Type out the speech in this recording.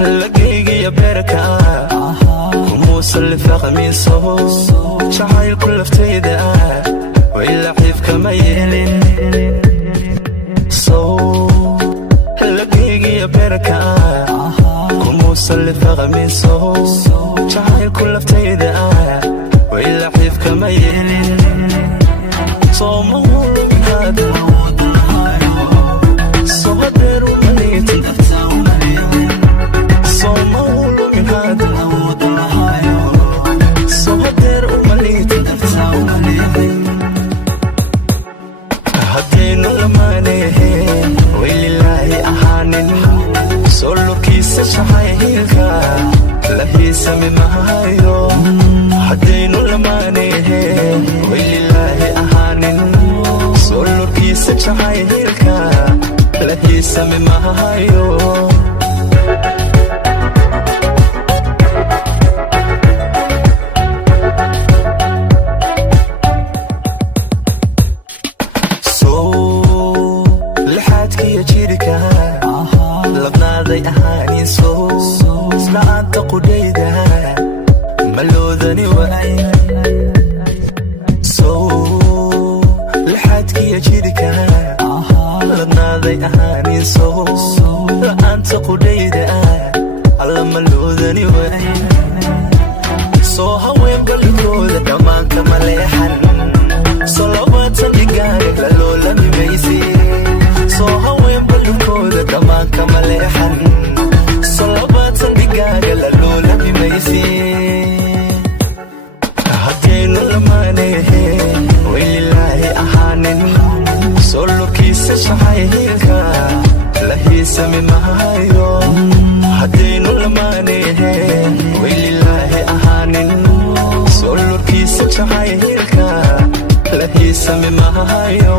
لقيقي بركة كموصل فغميصو شحايل كل فتيدة وإلا حيف كميلين لقيقي بركة كموصل فغميصو شحايل كل فتيدة وإلا حيف كميلين صومو هذا صغدر ومنيت هدينو لمانيه ولله أحانن سولو كيس شحايلكا لهي سمي مهايو هدينو لمانيه ولله أحانن سولو كيس شحايلكا لهي سمي مهايو labnaaday ahaaniso isla'aanta qudhayda maloodani waay lixaadkiya jidhka labnaaday ahaaniso la'aanta qudhayda alla maloodani waay soo haween balkooda dhammaanka maleexan soo labaatan dhigaarig laloolami maysi soo haween balkooda dhammaanka maleexan soo labaatan dhigaaga laloolami maysi haddaynu lamaanehe welilaahi ahaanin soo lokiisa shaxayihiilka lahiisami mahayo haddaynu lamaanehe welilaahi ahaanin soo lokiisa shaxayihiilka lahiisami mahayo